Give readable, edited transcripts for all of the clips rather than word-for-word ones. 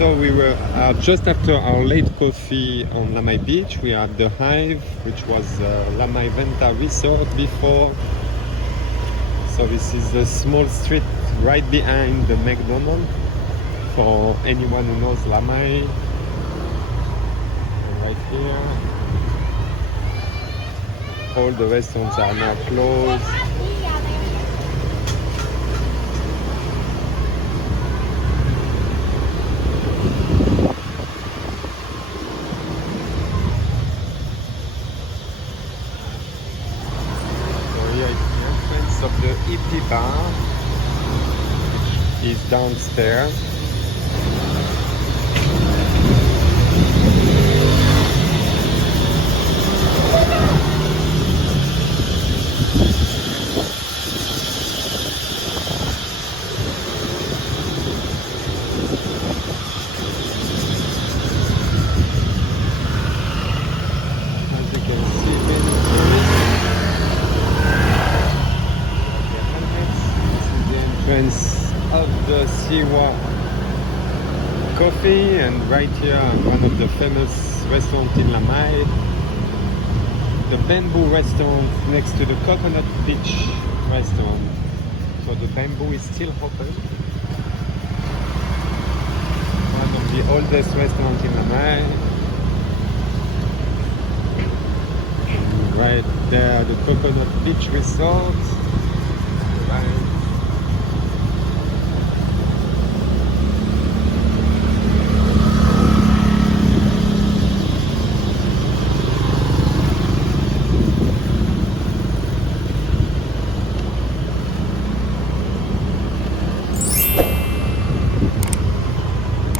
So we were just after our late coffee on Lamai Beach. We are at the Hive, which was Lamai Venta Resort before. So this is the small street right behind the McDonald's for anyone who knows Lamai. And right here, all the restaurants are now closed. Of the EP bar, which is downstairs. As you can see, of the Siwa coffee, and right here one of the famous restaurants in Lamai, the Bamboo restaurant next to the Coconut Beach restaurant. So the Bamboo is still open. One of the oldest restaurants in Lamai. And right there the Coconut Beach resort. Right.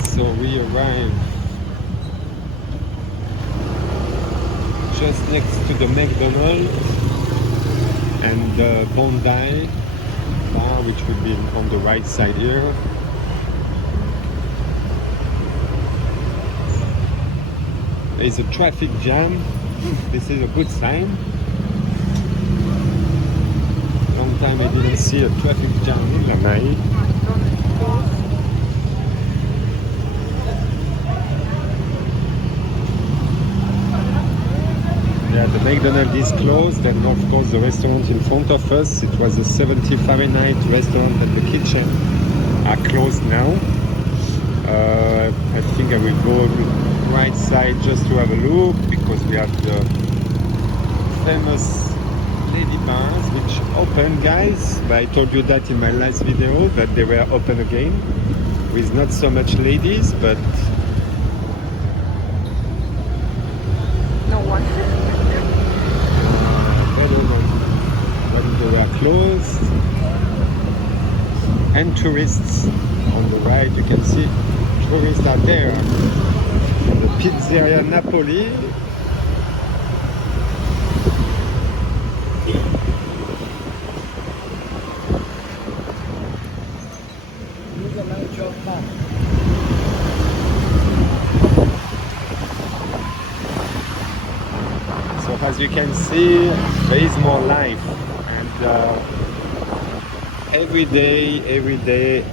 So we arrived just next to the McDonald's and the Bondi bar, which would be on the right side here. There is a traffic jam. This is a good sign. Long time I didn't see a traffic jam in Lamai. Yeah, the McDonald's is closed, and of course the restaurant in front of us, it was a 70 Fahrenheit restaurant, and the kitchen are closed now. I think I will go to the right side just to have a look, because we have the famous lady bars which open, guys. But I told you that in my last video, that they were open again with not so much ladies, but no one. When they were closed. And tourists on the right, you can see tourists are there. The Pizzeria Napoli. So as you can see, there is more life, and every day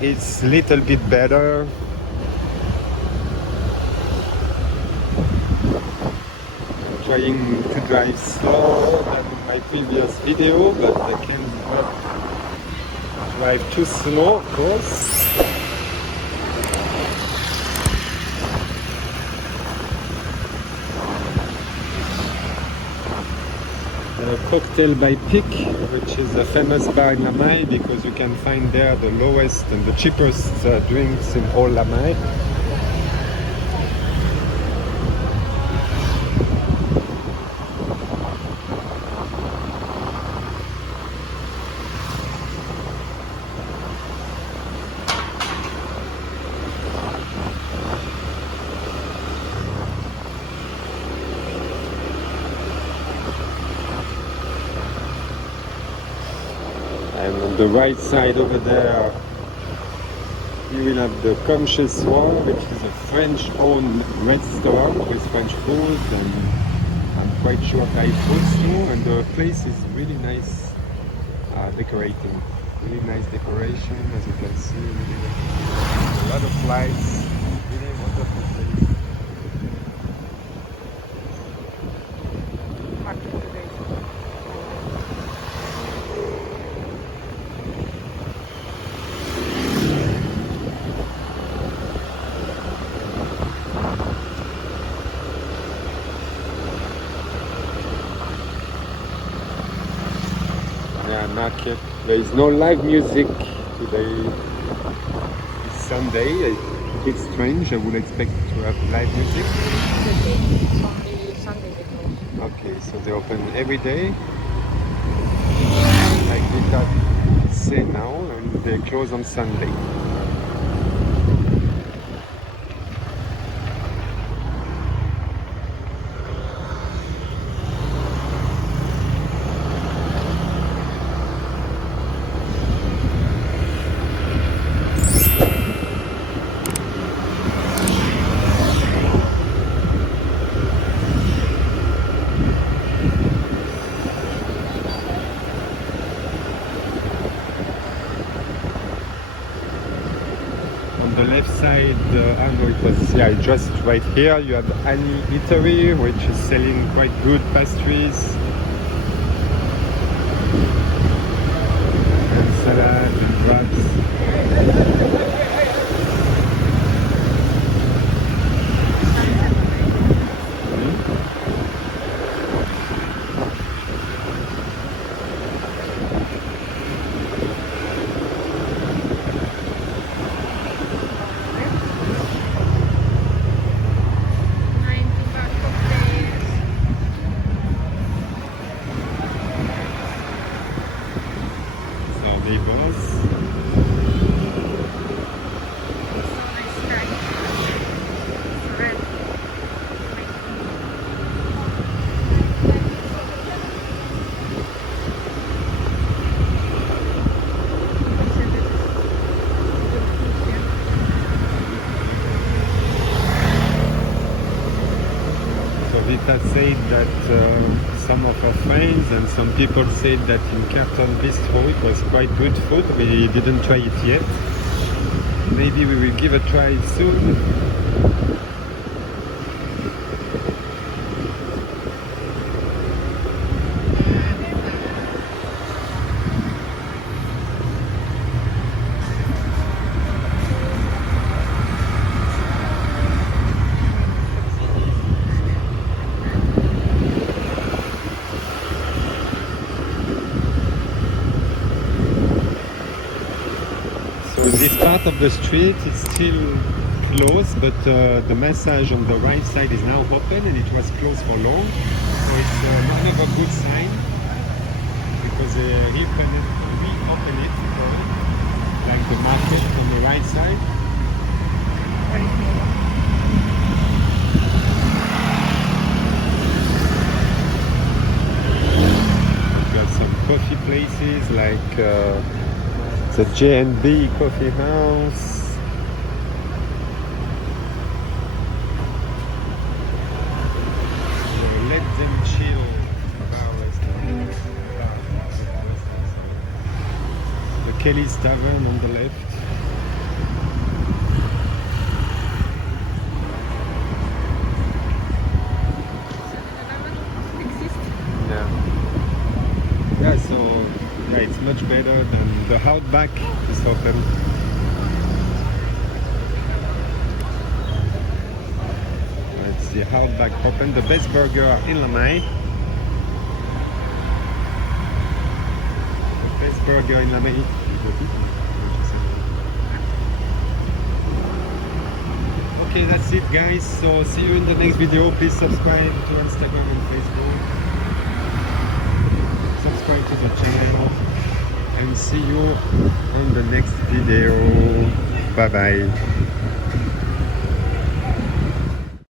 it's a little bit better. I'm trying to drive slower than my previous video, but I cannot drive too slow, of course. Cocktail by Pick, which is a famous bar in Lamai, because you can find there the lowest and the cheapest drinks in all Lamai. And on the right side over there, you will have the KOH SAMUI, which is a French-owned restaurant with French food, and I'm quite sure Thai foods too. And the place is really nice decorating. Really nice decoration, as you can see. Really, a lot of lights. Really Beautiful place. Yeah, market. There is no live music today. It's Sunday. A bit strange. I would expect to have live music. It's only Sunday they close. Okay, so they open every day. Like Vita say now, and they close on Sunday. On the left side, I know it was, yeah, just right here, you have Annie Eatery, which is selling quite good pastries and salad and wraps. Our neighbors. So Vita said that some of her friends and some people said that in Carton Bistro it was quite good food. We didn't try it yet. Maybe we will give a try soon. So this part of the street is still closed, but the massage on the right side is now open, and it was closed for long. So it's kind of a good sign because they reopen it, like the market on the right side. We've got some coffee places like the J&B Coffee House. Let them chill. The Kelly's Tavern on the left. Yeah, so yeah, it's much better than the Outback is open. It's the Outback open. The best burger are in Lamai. The best burger in Lamai. Okay, that's it guys. So see you in the next video. Please subscribe to Instagram and Facebook. Subscribe to the channel. And see you on the next video. Bye bye.